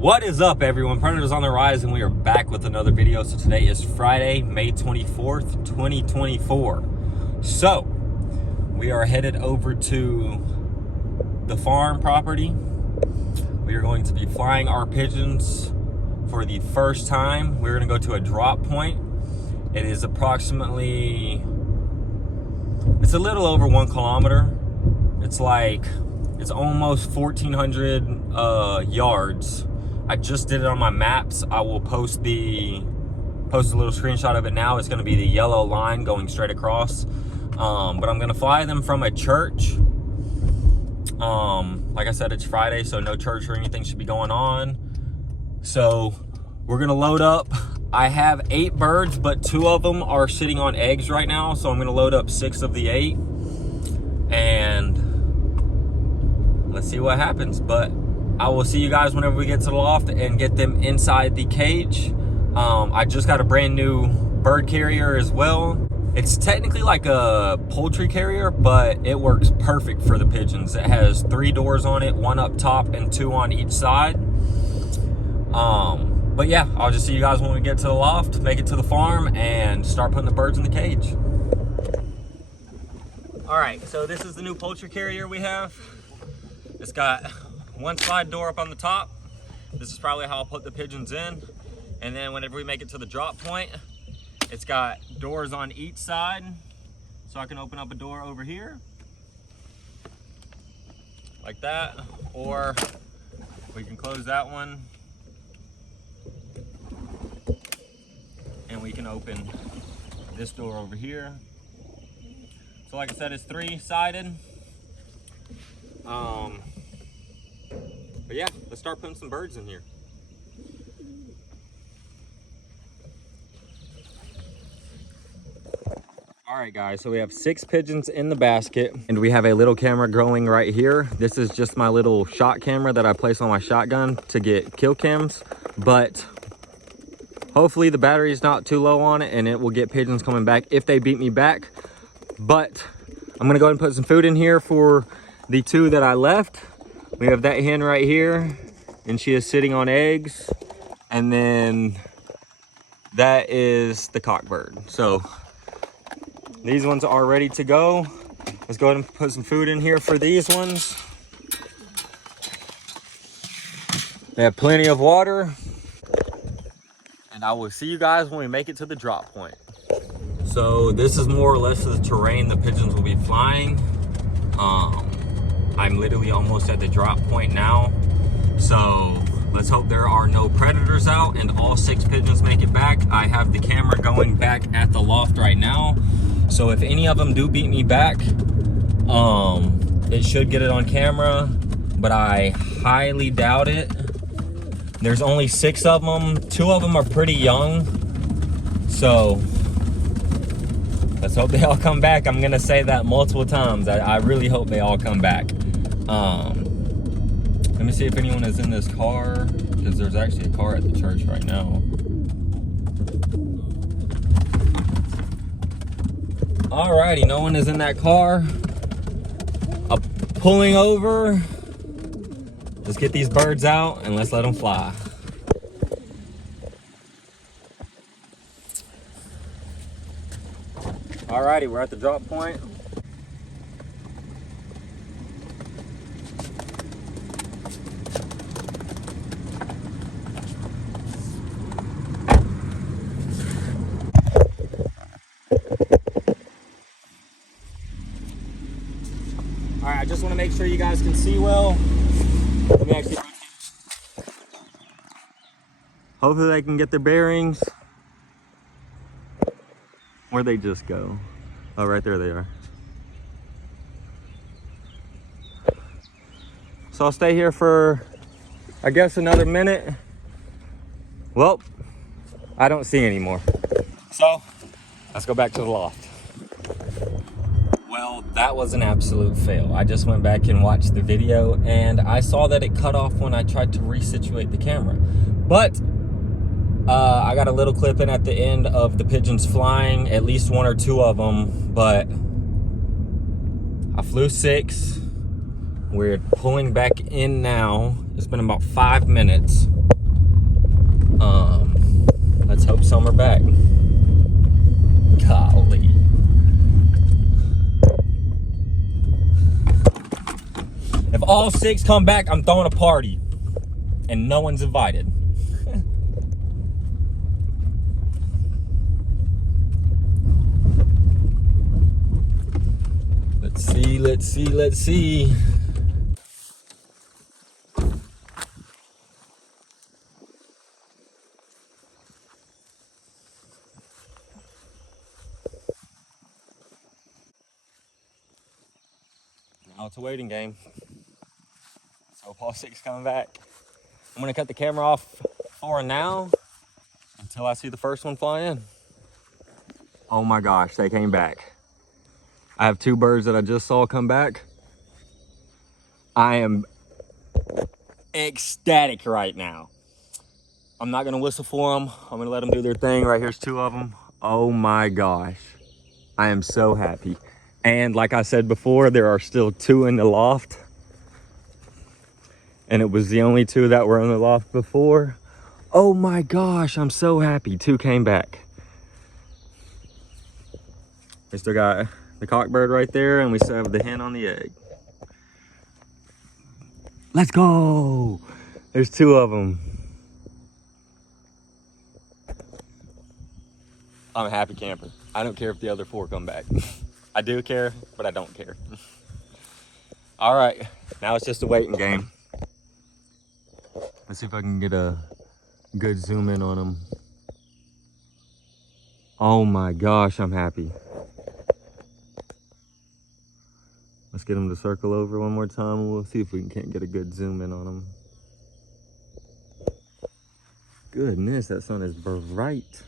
What is up, everyone? Predators on the rise, and we are back with another video. So today is Friday, May 24th, 2024. So we are headed over to the farm property. We are going to be flying our pigeons for the first time. We're going to go to a drop point. It is approximately, it's a little over 1 kilometer. It's almost 1,400 yards. I just did it on my maps. I will post a little screenshot of it now. It's gonna be the yellow line going straight across. But I'm gonna fly them from a church. Like I said, it's Friday, so no church or anything should be going on. So we're gonna load up. I have 8 birds, but 2 of them are sitting on eggs right now. So I'm gonna load up 6 of the 8 and let's see what happens. But I will see you guys whenever we get to the loft and get them inside the cage. I just got a brand new bird carrier as well. It's technically like a poultry carrier, but it works perfect for the pigeons. It has 3 doors on it, 1 up top and 2 on each side. But yeah, I'll just see you guys when we get to the loft, make it to the farm, and start putting the birds in the cage. All right, so this is the new poultry carrier we have. It's got 1 slide door up on the top. This is probably how I'll put the pigeons in. And then whenever we make it to the drop point, it's got doors on each side. So I can open up a door over here, like that. Or we can close that one. And we can open this door over here. So like I said, it's 3-sided. But yeah, let's start putting some birds in here. All right, guys, so we have 6 pigeons in the basket, and we have a little camera going right here. This is just my little shot camera that I place on my shotgun to get kill cams, but hopefully the battery is not too low on it and it will get pigeons coming back if they beat me back. But I'm gonna go ahead and put some food in here for the 2 that I left. We have that hen right here, and she is sitting on eggs. And then that is the cockbird. So these ones are ready to go. Let's go ahead and put some food in here for these ones. They have plenty of water. And I will see you guys when we make it to the drop point. So this is more or less the terrain the pigeons will be flying. I'm literally almost at the drop point now. So let's hope there are no predators out and all 6 pigeons make it back. I have the camera going back at the loft right now. So if any of them do beat me back, it should get it on camera, but I highly doubt it. There's only 6 of them. 2 of them are pretty young. So let's hope they all come back. I'm gonna say that multiple times. I really hope they all come back. Let me see if anyone is in this car, because there's actually a car at the church right now. Alrighty, no one is in that car. I'm pulling over. Let's get these birds out and let's let them fly. Alrighty, we're at the drop point. Alright, I just want to make sure you guys can see well. Let me actually... Hopefully they can get their bearings. Where'd they just go? Oh, right there they are. So I'll stay here for, I guess, another minute. Well, I don't see any more. So let's go back to the loft. Well, that was an absolute fail. I just went back and watched the video and I saw that it cut off when I tried to resituate the camera. But I got a little clip in at the end of the pigeons flying, at least 1 or 2 of them, but I flew 6. We're pulling back in now. It's been about 5 minutes. Let's hope some are back. Golly. If all 6 come back, I'm throwing a party. And no one's invited. Let's see. Now it's a waiting game. So if all 6 coming back, I'm gonna cut the camera off for now until I see the first one fly in. Oh my gosh, they came back. I have 2 birds that I just saw come back. I am ecstatic right now. I'm not gonna whistle for them. I'm gonna let them do their thing. Right here's 2 of them. Oh my gosh. I am so happy. And like I said before, there are still 2 in the loft. And it was the only 2 that were in the loft before. Oh my gosh, I'm so happy. 2 came back. We still got the cockbird right there, and we still have the hen on the egg. Let's go. There's 2 of them. I'm a happy camper. I don't care if the other 4 come back. I do care, but I don't care. All right, now it's just a waiting game. Let's see if I can get a good zoom in on them. Oh my gosh, I'm happy. Let's get them to circle over one more time, and we'll see if we can't get a good zoom in on them. Goodness, that sun is bright.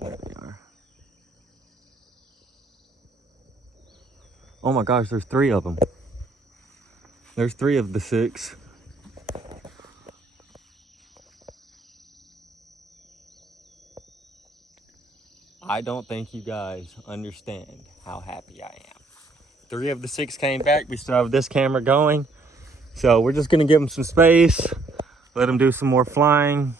There we are. Oh my gosh, there's 3 of them. There's 3 of the 6. I don't think you guys understand how happy I am. 3 of the 6 came back. We still have this camera going. So we're just gonna give them some space, let them do some more flying.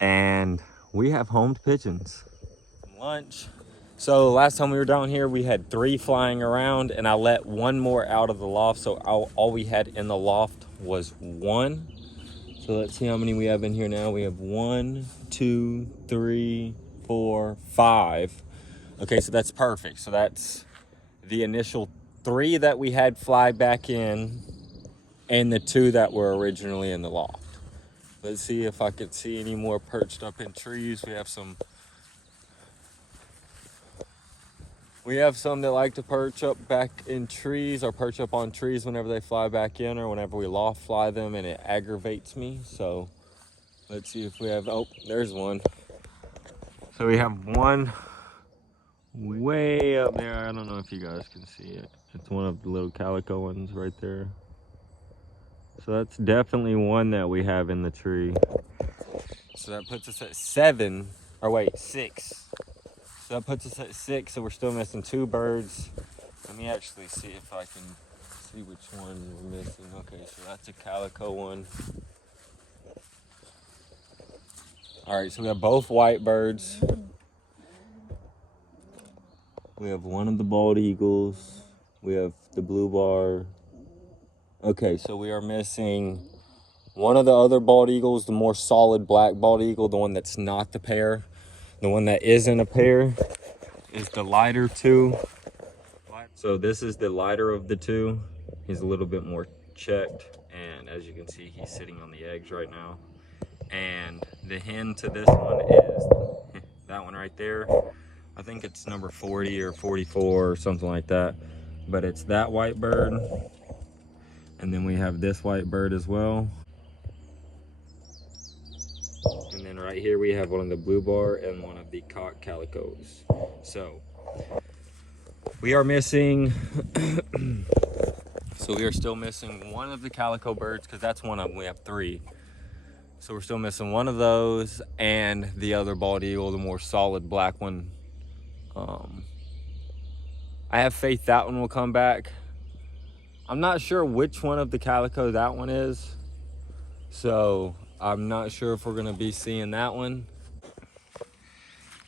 And we have homed pigeons. Lunch. So last time we were down here, we had 3 flying around, and I let 1 more out of the loft. So all we had in the loft was 1. So let's see how many we have in here now. We have 1, 2, 3, 4, 5. Okay, so that's perfect. So that's the initial 3 that we had fly back in, and the 2 that were originally in the loft. Let's see if I could see any more perched up in trees. We have some that like to perch up back in trees, or perch up on trees whenever they fly back in, or whenever we loft fly them, and it aggravates me. So let's see if we have, oh, there's one. So we have one way up there. I don't know if you guys can see it. It's one of the little calico ones right there. So that's definitely one that we have in the tree. So that puts us at 7, or wait, 6. So that puts us at 6, so we're still missing 2 birds. Let me actually see if I can see which one we're missing. Okay, so that's a calico one. All right, so we have both white birds. We have one of the bald eagles. We have the blue bar. Okay, so we are missing one of the other bald eagles, the more solid black bald eagle, the one that's not the pair. The one that isn't a pair is the lighter 2. So this is the lighter of the 2. He's a little bit more checked, and as you can see, he's sitting on the eggs right now. And the hen to this one is that one right there. I think it's number 40 or 44 or something like that. But it's that white bird. And then we have this white bird as well. And then right here we have one of the blue bar and one of the cock calicos. So We are missing, so we are still missing one of the calico birds, because that's one of them. We have 3. So we're still missing one of those and the other bald eagle, the more solid black one. I have faith that one will come back. I'm not sure which one of the calico that one is, so I'm not sure if we're gonna be seeing that one.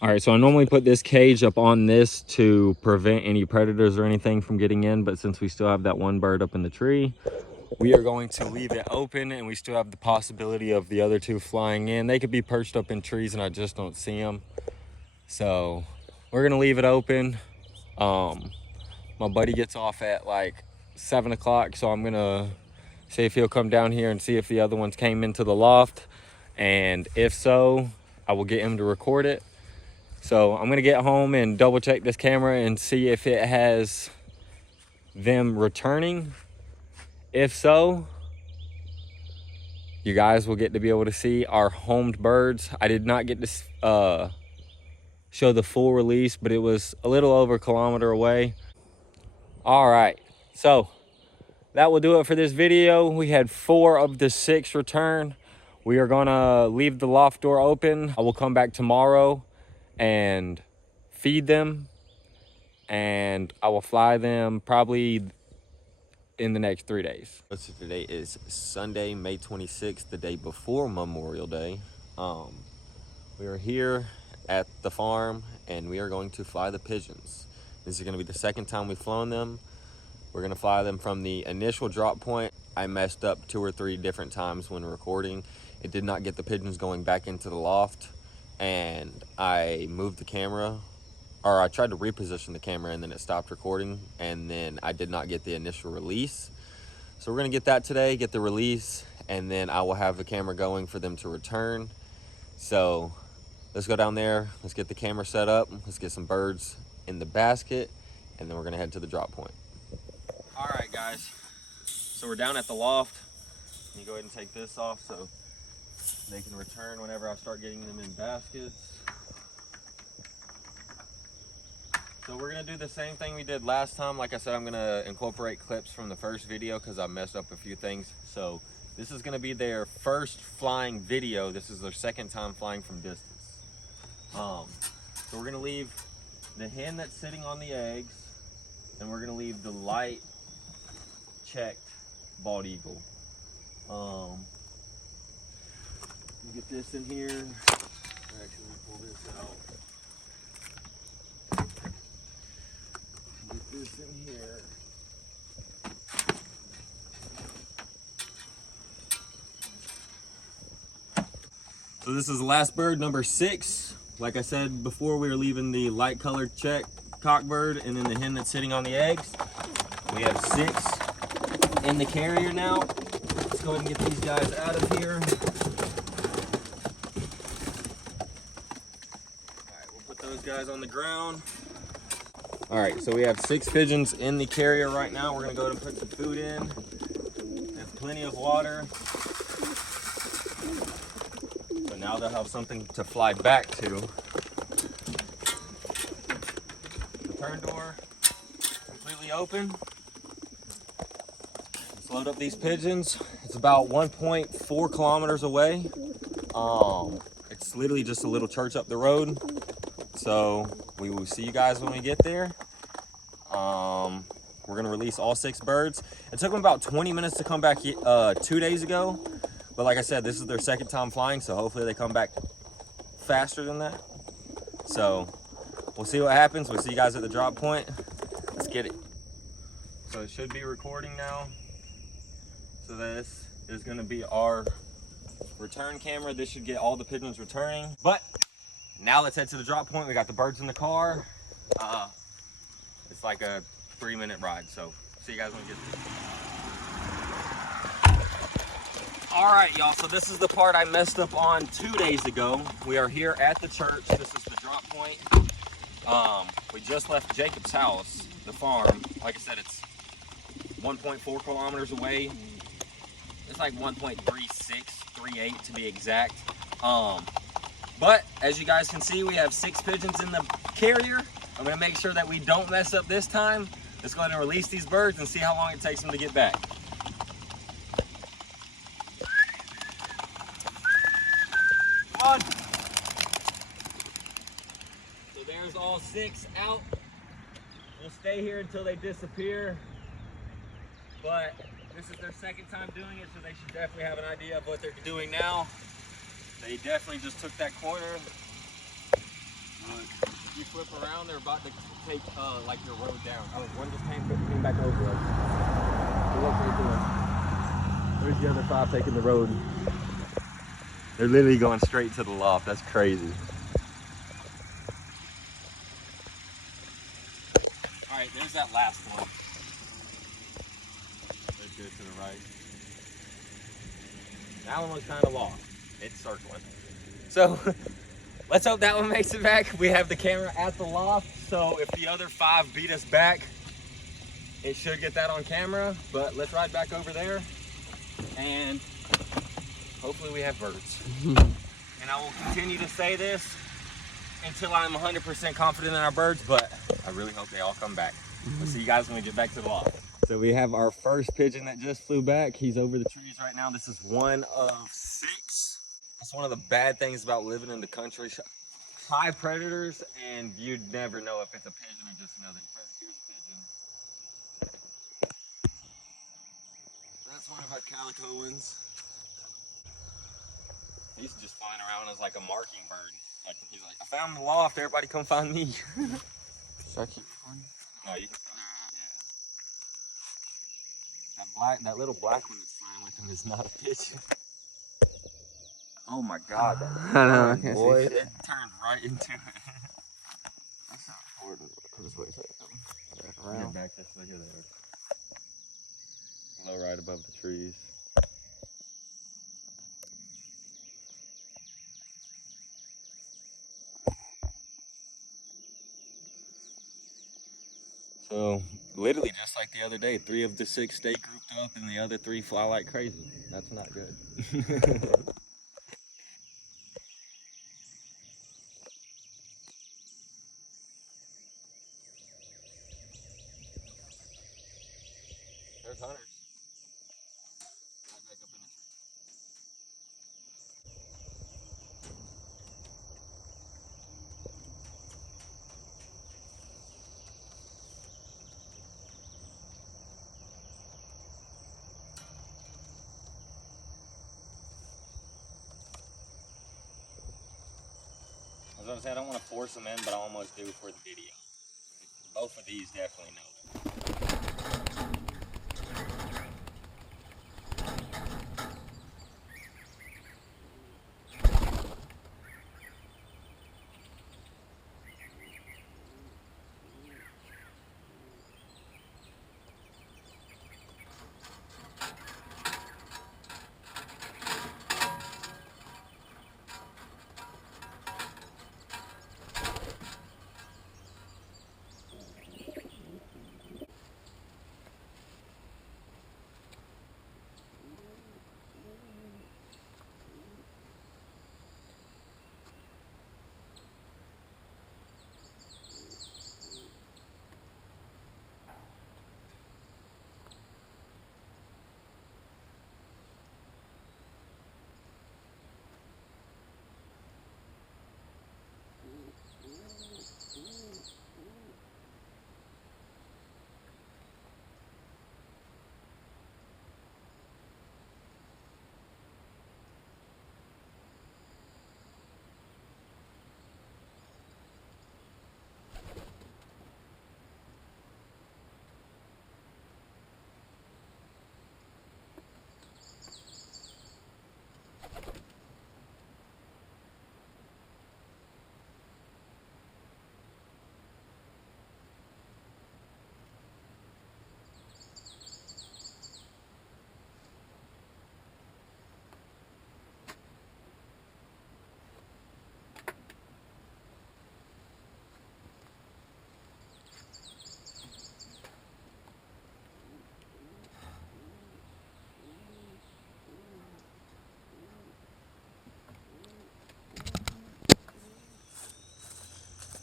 All right, so I normally put this cage up on this to prevent any predators or anything from getting in, but since we still have that one bird up in the tree, we are going to leave it open, and we still have the possibility of the other 2 flying in. They could be perched up in trees and I just don't see them. So we're gonna leave it open. My buddy gets off at like 7 o'clock, so I'm gonna see if he'll come down here and see if the other ones came into the loft. And if so, I will get him to record it. So I'm gonna get home and double check this camera and see if it has them returning. If so, you guys will get to be able to see our homed birds. I did not get to show the full release, but it was a little over a kilometer away. All right, so that will do it for this video. We had 4 of the 6 return. We are gonna leave the loft door open. I will come back tomorrow and feed them, and I will fly them probably in the next 3 days. So today is Sunday, May 26th, the day before Memorial Day. We are here at the farm and we are going to fly the pigeons. This is gonna be the 2nd time we've flown them. We're gonna fly them from the initial drop point. I messed up 2 or 3 different times when recording. It did not get the pigeons going back into the loft, and I moved the camera, or I tried to reposition the camera and then it stopped recording, and then I did not get the initial release. So we're gonna get that today, get the release, and then I will have the camera going for them to return. So let's go down there, let's get the camera set up, let's get some birds in the basket, and then we're gonna head to the drop point. All right, guys, so we're down at the loft. Let me go ahead and take this off so they can return whenever I start getting them in baskets. So we're gonna do the same thing we did last time. Like I said, I'm gonna incorporate clips from the first video because I messed up a few things. So this is gonna be their first flying video. This is their 2nd time flying from distance. So we're gonna leave the hen that's sitting on the eggs, and we're gonna leave the light checked bald eagle. Get this in here. Actually, pull this out. Get this in here. So this is the last bird, number 6. Like I said before, we were leaving the light colored check cockbird and then the hen that's sitting on the eggs. We have 6 in the carrier now. Let's go ahead and get these guys out of here. Those guys on the ground. All right, so we have 6 pigeons in the carrier right now. We're gonna go ahead and put the food in. There's plenty of water. So now they'll have something to fly back to. Return door completely open. Let's load up these pigeons. It's about 1.4 kilometers away. It's literally just a little church up the road. So we will see you guys when we get there. We're gonna release all 6 birds. It took them about 20 minutes to come back 2 days ago. But like I said, this is their 2nd time flying, so hopefully they come back faster than that. So we'll see what happens. We'll see you guys at the drop point. Let's get it. So it should be recording now. So this is gonna be our return camera. This should get all the pigeons returning. But now let's head to the drop point. We got the birds in the car. It's like a 3-minute ride. So see you guys when we get there. All right, y'all. So this is the part I messed up on 2 days ago. We are here at the church. This is the drop point. We just left Jacob's house, the farm. Like I said, it's 1.4 kilometers away. It's like 1.3638 to be exact. But as you guys can see, we have 6 pigeons in the carrier. I'm gonna make sure that we don't mess up this time. Let's go ahead and release these birds and see how long it takes them to get back. Come on. So there's all 6 out. We'll stay here until they disappear. But this is their second time doing it, so they should definitely have an idea of what they're doing now. They definitely just took that corner. If you flip around, they're about to take like your road down. Oh, one just came back over us. So what they're doing. There's the other 5 taking the road. They're literally going straight to the loft. That's crazy. All right, there's that last one. Right there to the right. That one was kind of lost. It's circling. So let's hope that one makes it back. We have the camera at the loft, so if the other 5 beat us back, it should get that on camera. But let's ride back over there, and hopefully we have birds. And I will continue to say this until I'm 100% confident in our birds, but I really hope they all come back. We'll see you guys when we get back to the loft. So we have our first pigeon that just flew back. He's over the trees right now. This is one of 6. That's one of the bad things about living in the country. High predators, and you'd never know if it's a pigeon or just another predator. Here's a pigeon. That's one of our calico ones. He's just flying around as like a marking bird. Like he's like, I found the loft. Everybody come find me. Should I keep recording? No, you can stop. Yeah. That little black one that's flying with him is not a pigeon. Oh my God, that I know, I bird, can't boy, see shit. it turned right into it. That's not recording. Just wait a second. Back You're around. back this way. Here they are. Low right above the trees. So literally just like the other day, 3 of the 6 stay grouped up and the other 3 fly like crazy. That's not good. There's hunters. Right back up in the tree. I was gonna say I don't want to force them in, but I almost do for the video. Both of these definitely know it.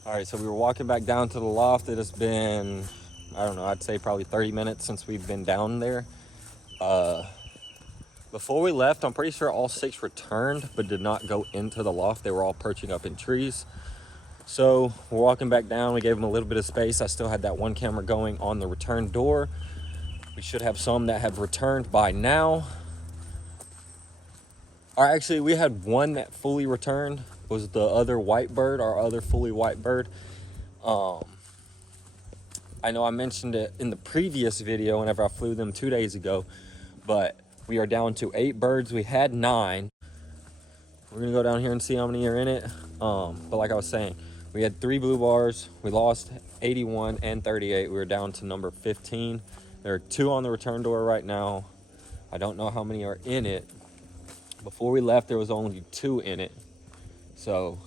All right, so we were walking back down to the loft. It has been, I don't know, I'd say probably 30 minutes since we've been down there. Before we left, I'm pretty sure all 6 returned, but did not go into the loft. They were all perching up in trees. So we're walking back down. We gave them a little bit of space. I still had that one camera going on the return door. We should have some that have returned by now. Or actually, we had one that fully returned. Was the other white bird, our other fully white bird. I know I mentioned it in the previous video whenever I flew them 2 days ago, but we are down to 8 birds. We had 9. We're gonna go down here and see how many are in it. But like I was saying, we had 3 blue bars. We lost 81 and 38. We were down to number 15. There are 2 on the return door right now. I don't know how many are in it. Before we left, there was only 2 in it. So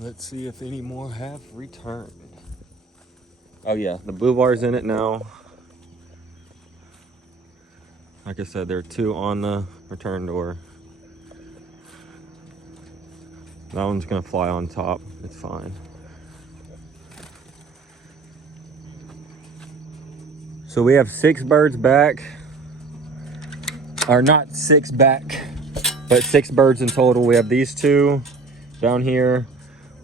let's see if any more have returned. Oh yeah, the blue bar's in it now. Like I said, there are 2 on the return door. That one's gonna fly on top, it's fine. So we have 6 birds back. Or not 6 back, but 6 birds in total. We have these 2 down here.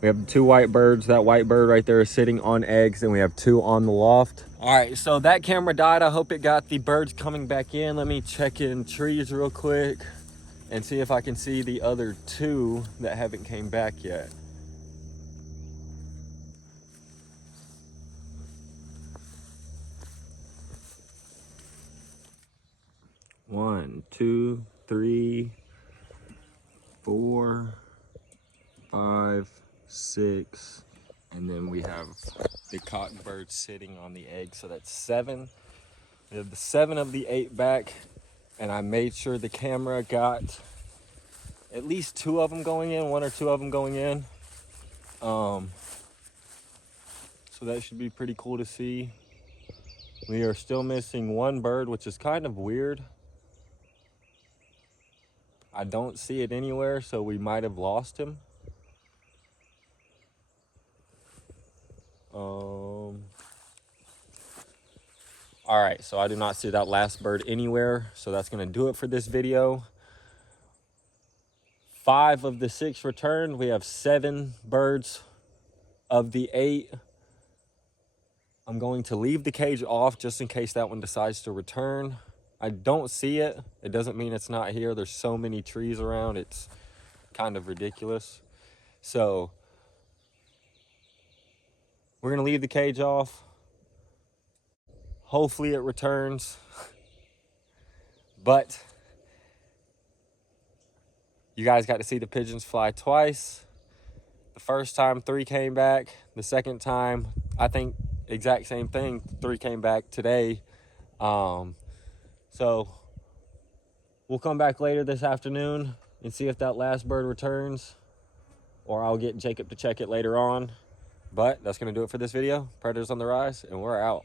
We have the 2 white birds. That white bird right there is sitting on eggs, and we have 2 on the loft. All right, so that camera died. I hope it got the birds coming back in. Let me check in trees real quick and see if I can see the other 2 that haven't came back yet. One, 2, 3, 4, 5, 6, and then we have the cotton bird sitting on the egg, so that's 7. We have the 7 of the 8 back, and I made sure the camera got at least 2 of them going in, 1 or 2 of them going in. So that should be pretty cool to see. We are still missing 1 bird, which is kind of weird. I don't see it anywhere, so we might have lost him. All right, so I do not see that last bird anywhere, so that's gonna do it for this video. 5 of the 6 returned. We have 7 birds of the 8. I'm going to leave the cage off just in case that one decides to return. I don't see it. It doesn't mean it's not here. There's so many trees around. It's kind of ridiculous. So we're gonna leave the cage off. Hopefully it returns. But you guys got to see the pigeons fly twice. The first time 3 came back. The second time, I think exact same thing, 3 came back today. So we'll come back later this afternoon and see if that last bird returns, or I'll get Jacob to check it later on. But that's gonna do it for this video. Predators on the rise, and we're out.